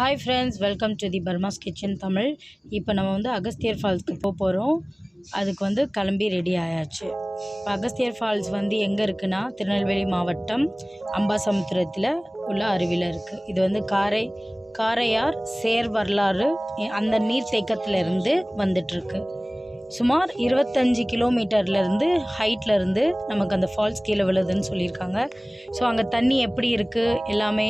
Hi friends welcome to the பர்மாஸ் kitchen Tamil இப்போ நம்ம வந்து அகஸ்தியர் ஃபால்ஸ்க்கு போக போகிறோம் அதுக்கு வந்து கிளம்பி ரெடி ஆயாச்சு. இப்போ அகஸ்தியர் ஃபால்ஸ் வந்து எங்கே இருக்குன்னா திருநெல்வேலி மாவட்டம் அம்பாசமுத்திரத்தில் உள்ள அருவியில் இருக்குது இது வந்து காரை காரையார் சேர் வரலாறு அந்த நீர்த்தேக்கத்துல இருந்து வந்துட்டுருக்கு சுமார் இருபத்தஞ்சி கிலோமீட்டர்லேருந்து ஹைட்லேருந்து நமக்கு அந்த ஃபால்ஸ் கீழே விழுதுன்னு சொல்லியிருக்காங்க. ஸோ அங்கே தண்ணி எப்படி இருக்குது எல்லாமே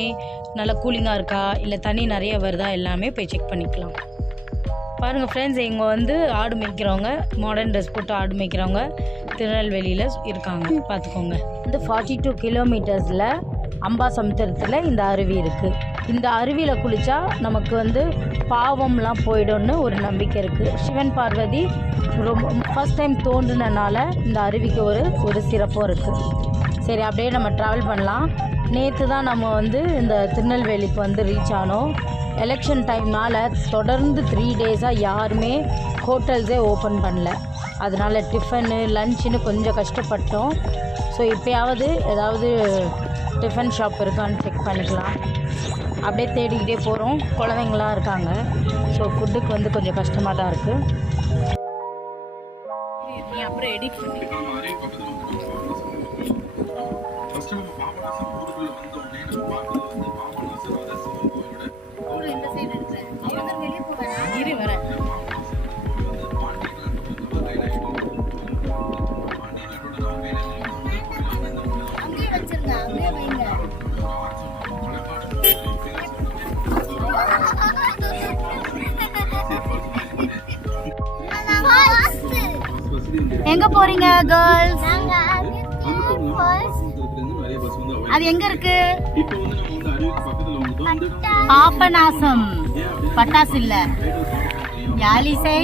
நல்லா கூலிங்காக இருக்கா? இல்லை தண்ணி நிறைய வருதா? எல்லாமே போய் செக் பண்ணிக்கலாம். பாருங்கள் ஃப்ரெண்ட்ஸ் இவங்க வந்து ஆடு மேய்க்கிறவங்க மாடர்ன் ட்ரெஸ் போட்டு ஆடு மேய்க்கிறவங்க திருநெல்வேலியில் இருக்காங்க. பார்த்துக்கோங்க வந்து ஃபார்ட்டி டூ கிலோமீட்டர்ஸில் அம்பா சமுத்திரத்தில் இந்த அருவி இருக்குது இந்த அருவியில் குளித்தா நமக்கு வந்து பாவம்லாம் போயிடும்னு ஒரு நம்பிக்கை இருக்குது சிவன் பார்வதி ரொம்ப ஃபஸ்ட் டைம் தோன்றினனால இந்த அருவிக்கு ஒரு ஒரு சிறப்பும் இருக்குது சரி அப்படியே நம்ம ட்ராவல் பண்ணலாம். நேற்று தான் நம்ம வந்து இந்த திருநெல்வேலிக்கு வந்து ரீச் ஆனோம். எலெக்ஷன் டைம்னால் தொடர்ந்து த்ரீ டேஸாக யாருமே ஹோட்டல்ஸே ஓப்பன் பண்ணல. அதனால் டிஃபனு லஞ்சுன்னு கொஞ்சம் கஷ்டப்பட்டோம். ஸோ இப்போயாவது ஏதாவது டிஃபன் ஷாப் இருக்கான்னு செக் பண்ணிக்கலாம். அப்படியே தேடிக்கிட்டே போகிறோம். குழந்தைங்களாம் இருக்காங்க. ஸோ ஃபுட்டுக்கு வந்து கொஞ்சம் கஷ்டமாக தான் இருக்குது அப்புறம் எடிட் பண்ணி. ஃபர்ஸ்ட் நம்ம எங்க போறீங்க கேர்ள்ஸ். அது எங்க இருக்கு இப்போ வந்து நம்ம வந்து அருவிக்கு பக்கத்துல வந்துட்டோம் இந்த இடம் வந்து பாபநாசம் ஏன் அப்படின்னு பட்டாசு இல்ல. யாலிசை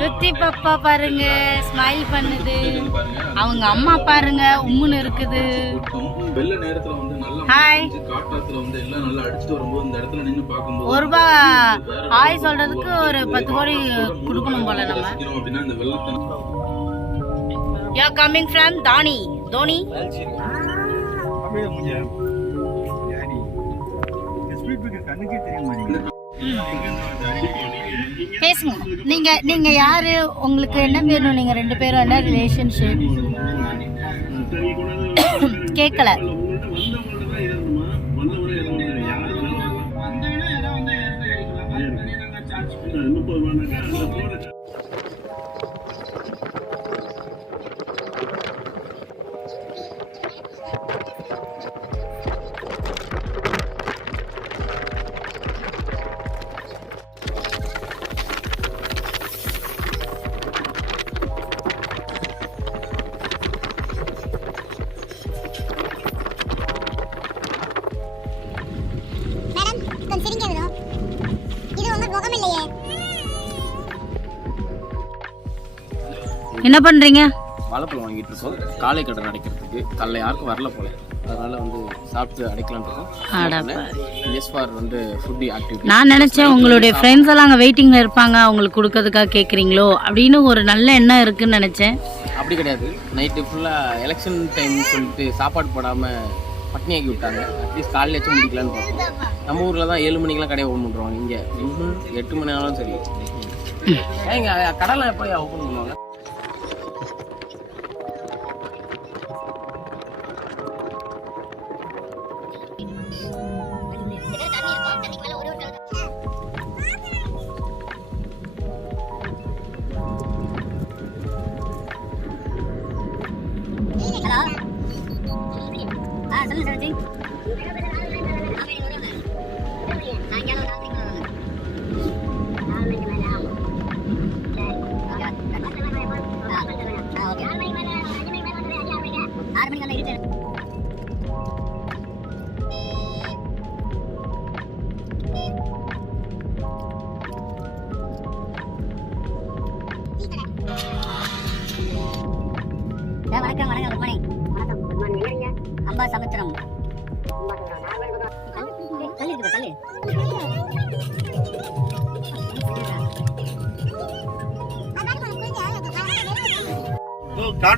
லுத்தி பாப்பா பாருங்க ஸ்மைல் பண்ணுது பாருங்க அவங்க அம்மா பாருங்க உம்முன்னு இருக்குது. வெள்ள நேரத்துல வந்து நல்லா பெஞ்சு காட்டாத்துல வந்து எல்லாம் நல்லா அடிச்சுட்டு வரும்போது இந்த இடத்துல நின்னு பார்க்கும்போது ஒரு ரூபா ஆய் சொல்றதுக்கு ஒரு பத்து கோடி கொடுக்கணும் போல நம்ம. அப்படின்னா இந்த வெள்ளத்தை யா கம்மிங் ஃப்ரம் தானி தோனி பேசுங்க. நீங்க நீங்க யாரு? உங்களுக்கு என்ன வேணும்? நீங்க ரெண்டு பேரும் என்ன ரிலேஷன்ஷிப் கேட்கல மேடம் என்ன பண்றீங்க? வாழைப்பழம் வாங்கிட்டு இருக்கோம் காலை கடை அடைக்கிறதுக்கு. காலைல யாருக்கும் வரல போல. அதனால வந்து சாப்பிட்டு அடைக்கலாம்னு இருக்கோம். வந்து ஃபுட் ஆக்டிவிட்டி நான் நினைச்சேன் உங்களுடைய ஃப்ரெண்ட்ஸ் எல்லாம் அங்கே வெயிட்டிங்ல இருப்பாங்க. அவங்களுக்கு கொடுக்கறதுக்காக கேட்குறீங்களோ அப்படின்னு ஒரு நல்ல எண்ணம் இருக்குன்னு நினைச்சேன். அப்படி கிடையாது. நைட்டு ஃபுல்லாக எலெக்ஷன் டைம் சொல்லிட்டு சாப்பாடு போடாமல் பட்னியாக்கி விட்டாங்க. அட்லீஸ்ட் காலையிலாச்சும் முடிக்கலான்னு பார்த்தோம் நம்ம ஊரில் தான் ஏழு மணிக்கெலாம் கடையை ஓப்பன் பண்ணுறோம் இங்கே எட்டு மணி ஆனாலும் சரி. இங்கே கடைலாம் எப்போ ஓப்பன் பண்ணுவாங்க?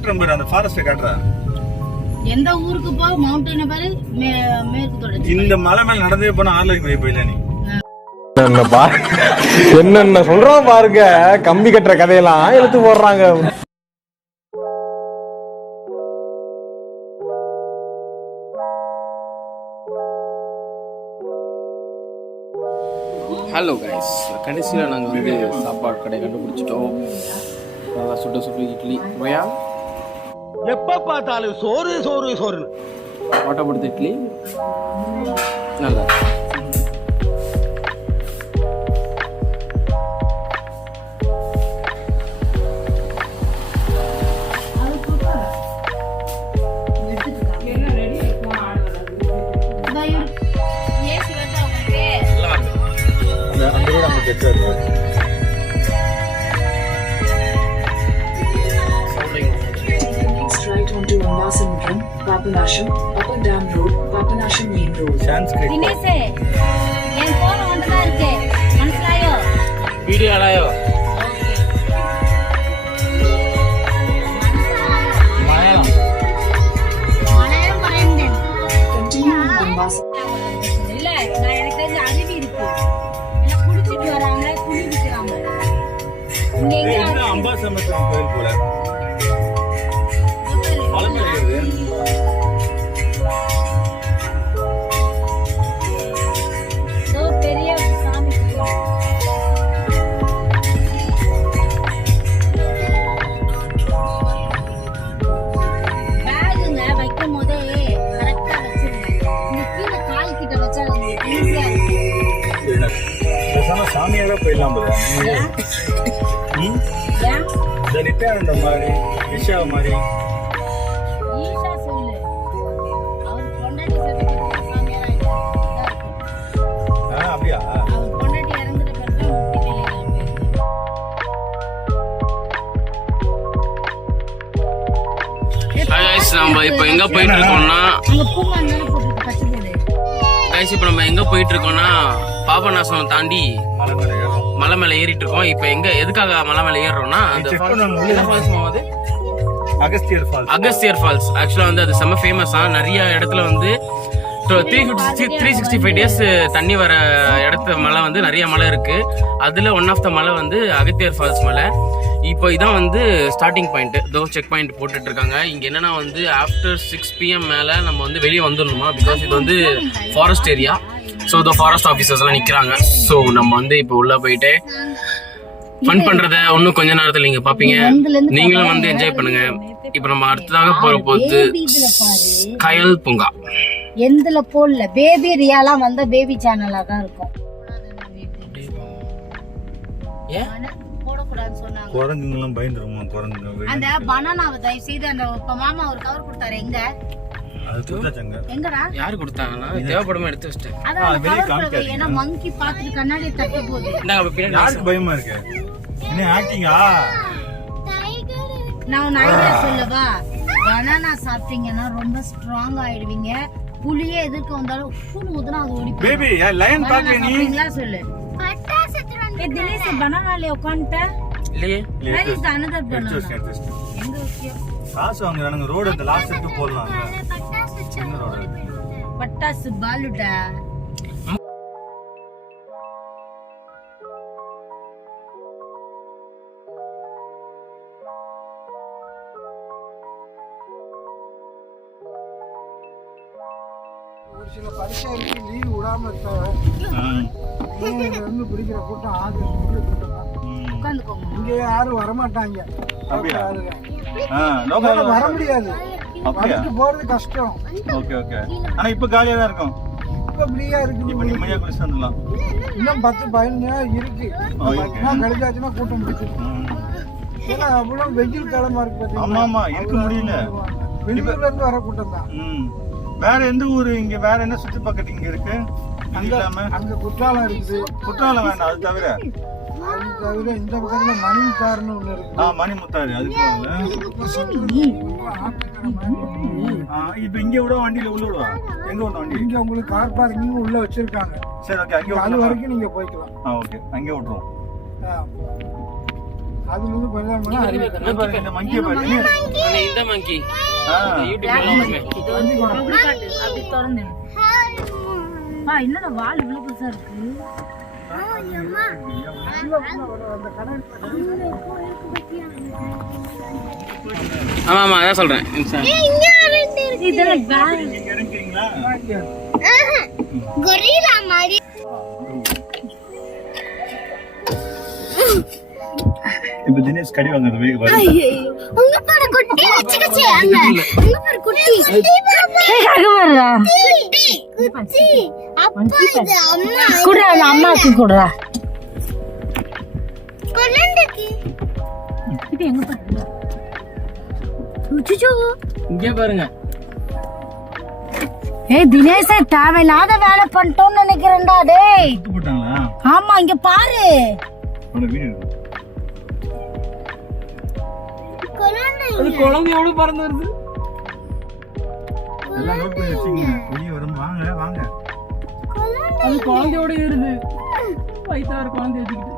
காட்டுறேன் பாரு அந்த ஃபாரஸ்ட்டை காட்டுறேன். எந்த ஊருக்கு போ மவுண்டனை பாரு மே- மேற்கு தொடர்ச்சி இந்த மலை மேல நடந்தே போனா லட்சம் போயில நீ. என்னப்பா என்னென்ன சொல்றோம் பாருங்க கம்பி கட்டுற கதையெல்லாம் எடுத்து போடுறாங்க. ஹலோ கைஸ் கடைசியில் நாங்கள் வந்து சாப்பாடு கடை கண்டுபிடிச்சிட்டோம். நல்லா சுட்ட சுட்டு இட்லி ரோயா எப்ப பார்த்தாலும் சோறு சோறு சோறுன்னு. ஓட்டப்படுத்த இட்லி நல்லா Main Road. சான்ஸ் தினேஷ் என் போன் ஒன்றுதான் இருக்கு. மனசிலாயோ? வீடியோ ஆடாயோ மலையாளம். மலையாளம் மறந்தேன் Continue on Ambasa. இல்ல நான் எனக்கு தெரிஞ்ச அருவி இருக்கு. எல்லாம் குடிச்சிட்டு வராங்க குளி விற்கிறாங்க இங்க எங்க இது அம்பாசமுத்திரம் கோயில் போல. பேசாம சாமியாரா போயிடலாம் போல. இந்த நித்யானந்த மாதிரி விஷா மாதிரி. அப்படியா? நம்ம இப்போ எங்கே போயிட்டு இருக்கோம்னா கைஸ் இப்போ நம்ம எங்கே போயிட்டு இருக்கோம்னா பாபநாசம் தாண்டி மலை மேல ஏறிட்டு இருக்கோம் இப்போ எங்க எதுக்காக மலை மேலே ஏறுறோம்னா அந்த அகஸ்தியர் ஃபால்ஸ் அகஸ்தியர் ஃபால்ஸ் ஆக்சுவலாக வந்து அது செம்ம ஃபேமஸா நிறைய இடத்துல வந்து three fifty three sixty five days தண்ணி வர இடத்து மலை வந்து நிறைய மலை இருக்கு. அதுல ஒன் ஆஃப் த மலை வந்து அகத்தியர் ஃபால்ஸ் மலை. இப்போ இதான் வந்து ஸ்டார்டிங் பாயிண்ட் தோ செக் பாயிண்ட் போட்டுட்டு இருக்காங்க இங்க என்னன்னா வந்து ஆஃப்டர் சிக்ஸ் பிஎம் மேல நம்ம வந்து வெளியே வந்துடணுமா? பிகாஸ் இது வந்து ஃபாரஸ்ட் ஏரியா ஸோ இந்த ஃபாரஸ்ட் ஆஃபீஸர்ஸ் எல்லாம் நிக்கிறாங்க. ஸோ நம்ம வந்து இப்போ உள்ள போயிட்டு ஃபன் பண்றத இன்னும் கொஞ்ச நேரத்துல நீங்க பாப்பீங்க. நீங்களும் வந்து என்ஜாய் பண்ணுங்க. இப்போ நம்ம அடுத்ததாக போற போது கயல் பூங்கா. எந்துல போடல. பேபி ரியாலாம் வந்த பேபி சேனலா தான் இருக்கும். குரங்குங்கெல்லாம் பயந்துருமா குரங்குங்க அந்த பனானாவை தயவு செய்து அந்த இப்ப மாமா ஒரு கவர் கொடுத்தாரு. எங்க? அது கொடுத்தாச்சங்க. எங்கடா? யாரு கொடுத்தாங்கன்னா? தேவைப்படுமா எடுத்து வச்சிட்டேன். அதான் அந்த வெளிய cover கூட வை. காமிக்காதீங்க. ஏன்னா மங்கி பாத்துட்டு கண்ணாடி தட்ட போகுது. இந்தாங்க அப்ப பின்னாடி யாருக்கு பயமா இருக்கு? என்ன ஆக்டிங்கா நான் ஐடியா சொல்லவா? பனானா சாப்பிட்டீங்கன்னா ரொம்ப ஸ்ட்ராங் ஆயிடுவீங்க. புளியே எதிர்க்க வந்தாலும் உப்புன்னு ஊதுனா அது ஓடி. பேபி லயன் பாக்கல நீ? சொல்லு. ஏ, தினேஷ் பனானால இல்லையே. எங்க காசு வாங்குறானுங்க ரோடு அந்த லாஸ்ட் போடலாம் பட்டாசு பாலுடா. ஒரு சில பரிசைக்கு லீவ் விடாம இருக்க. இருந்து பிடிக்கிற கூட்டம் ஆகுது கூட்டம் இங்க யாரும் வரமாட்டாங்க. வர முடியாது. வந்துட்டு போறது கஷ்டம். ஓகே ஓகே ஆனா இப்ப காலியா தான் இருக்கும். இப்ப ஃப்ரீயா இப்ப இருக்கு நிம்மதியா குளிச்சு வந்துடலாம். இன்னும் பத்து பதினஞ்சு நாள் இருக்கு. கூட்டம் பிடிச்சிடும் ம். ஏன்னா அவ்வளவு வெயில் காலமா இருக்கு ஆமா, ஆமா, இருக்க முடியல. வெளியூர்ல இருந்து வர கூட்டம் தான். ம். வேற எந்த ஊரு இங்க வேற என்ன சுத்தி பக்கத்து இங்க இருக்கு? அங்க குற்றாலம் இருக்குது. குற்றாலம் வேண்டாம் அது தவிர. தவிர இந்த பக்கத்துல மணிக்காரன்னு ஒண்ணு இருக்கு. ஆ மணிமுத்தாறு அது போகல ஆ, இப்ப இங்க விட வண்டியில உள்ள விடுவா? எங்க விடணும் வண்டி? இங்க உங்களுக்கு கார் பார்க்கிங் உள்ள வச்சிருக்காங்க. சரி ஓகே அங்கே அது வரைக்கும் நீங்க போய்க்கலாம். ஆ ஓகே அங்கே விட்டுருவோம் ஆ. அதுல இருந்து இங்க பாருங்க இந்த மங்கிய பாருங்க இந்த மங்கி ஆ. யூடியூப்ல அப்படி திறந்து பா என்னடா வால் இவ்வளவு பெருசா இருக்கு? ஆமா ஆமா அதான் சொல்றேன். இதெல்லாம் கொரில்லா மாதிரி. இப்ப தினேஷ் கடி வாங்க அந்த வேக பாருங்க உங்க பாரு குட்டி வச்சுக்கிச்சு அங்க உங்க பாரு குட்டி. குட்டி குட்டி. அப்பா இது அம்மா குடுறா அந்த அம்மாவுக்கு குடுறா. கொல்லண்டுக்கு இது எங்க பாருங்க இங்கே பாருங்க. ஏய் தினேஷே தேவையில்லாத வேலை பண்ணிட்டோம்னு நினைக்கிறேன்டா டேய். ஆமா இங்க பாரு. அது குழந்தையோட பறந்து வருது? எல்லாம் நோட் பண்ணி வச்சுக்கோங்க. வெளியே வரும் வாங்க வாங்க. அது குழந்தையோட ஏறுது வயிற்றாறு குழந்தை வச்சுக்கிட்டு.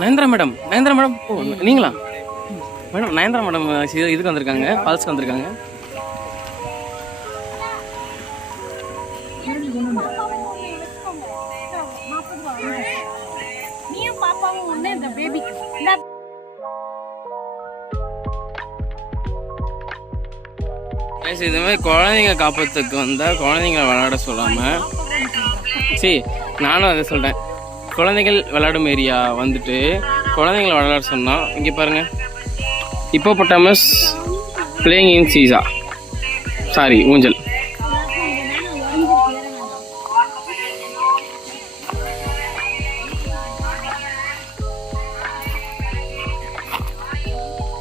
நயன்தரா மேடம் நயன்தரா மேடம் ஓ நீங்களா? மேடம் நயன்தரா மேடம் இதுக்கு வந்திருக்காங்க ஃபால்ஸ்க்கு வந்திருக்காங்க. இதுமாதிரி இது மாதிரி குழந்தைங்க காப்பத்துக்கு வந்தால் குழந்தைங்கள விளையாட சொல்லாமல் சரி நானும் அதை சொல்கிறேன் குழந்தைகள் விளையாடும் ஏரியா வந்துட்டு குழந்தைங்கள விளையாட சொன்னால் இங்கே பாருங்கள் இப்போ பொட்டாமஸ் பிளேயிங் இன் சீசா சாரி ஊஞ்சல்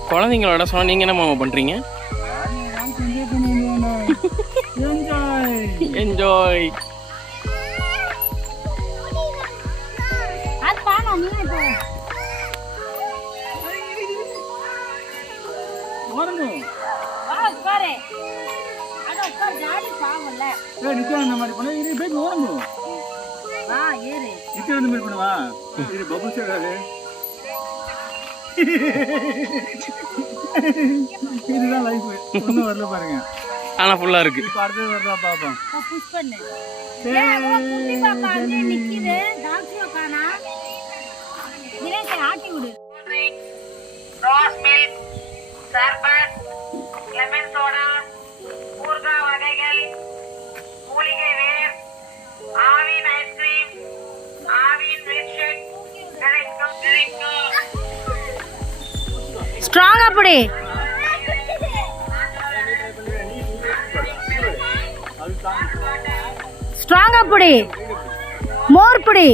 குழந்தைங்கள விளையாட சொன்னால் நீங்கள் என்ன மாமா பண்ணுறீங்க என்ஜாய் அது நிக்க அந்த மாதிரி பண்ண. இரு பேக் ஓரணும் வா ஏறு. அந்த மாதிரி பண்ணுவா? இரு ஏதாவது இதுதான் லைஃப் ஒன்றும் வரல பாருங்க. ஆனால் ஃபுல்லாக இருக்குது இப்போ அடுத்தது வரதா பார்ப்போம். புஷ் பண்ணு. ஏய் பாப்பா அங்கே நிக்குது. காணா ஆட்டி விடு. ரோஸ் மில்க் சர்பத் லெமன் சோடா ஊறுகாய் வகைகள். மூலிகை வேர் Aavin ice cream Aavin milk கிடைக்கும். கிடைக்கும் மோர் பிடி.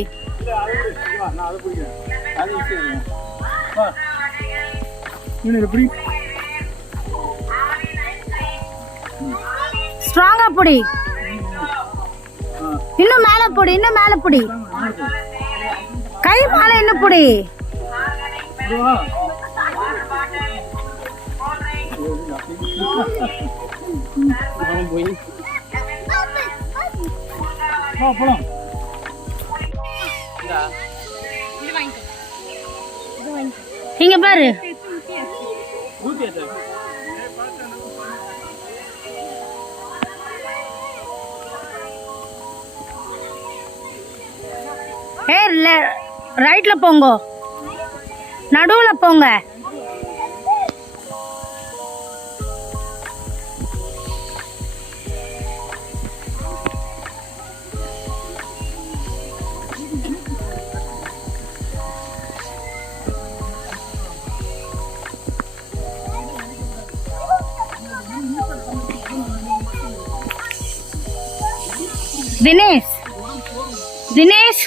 ஸ்ட்ராங் அப்படி இன்னும் மேல புடி இன்னும் மேல புடி. கை மேல இன்னும் புடி. போலாம். இங்க பாரு. ஏ ரைட்ல போங்க. நடுவுல போங்க. Dinesh Dinesh.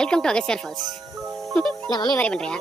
Welcome to Agasthiyar Falls நான் மம்மி மாதிரி பண்றியா?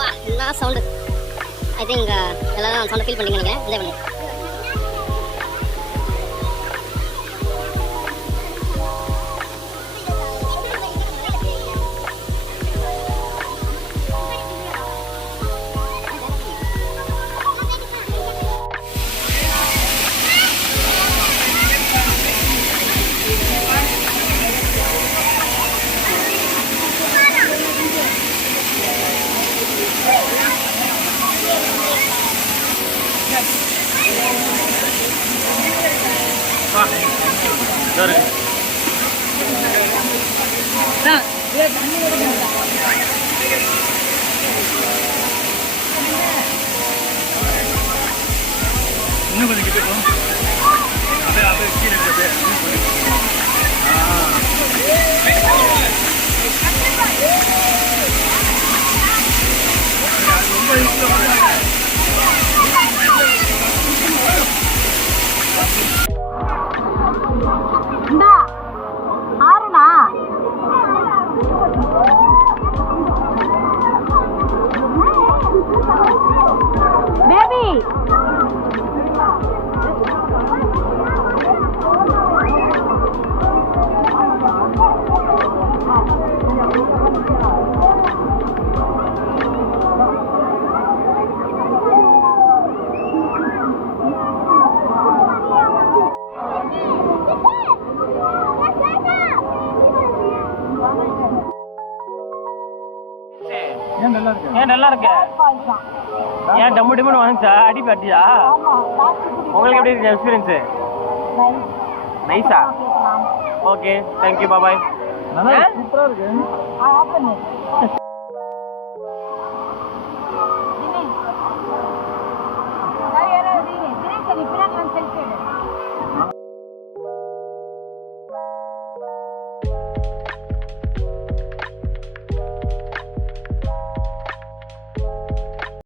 அப்பா என்ன சவுண்டு ஐ திங்க் எல்லாரும் சவுண்டை ஃபீல் பண்ணிக்கணுங்க நினைக்கிறேன் என்ஜாய் இன்னும் கொஞ்சம் கிட்ட போ அப்படியே அப்படியே கீழே இருக்கு, அப்படியே இந்தா ஏன் நல்லா இருக்கு? ஏன் டம்மு டம்முன்னு வந்துச்சா அடி பாட்டியா? உங்களுக்கு எப்படி இருக்கு எக்ஸ்பீரியன்ஸு நைஸா ஓகே தேங்க்யூ பாபாய் சூப்பரா இருக்கு.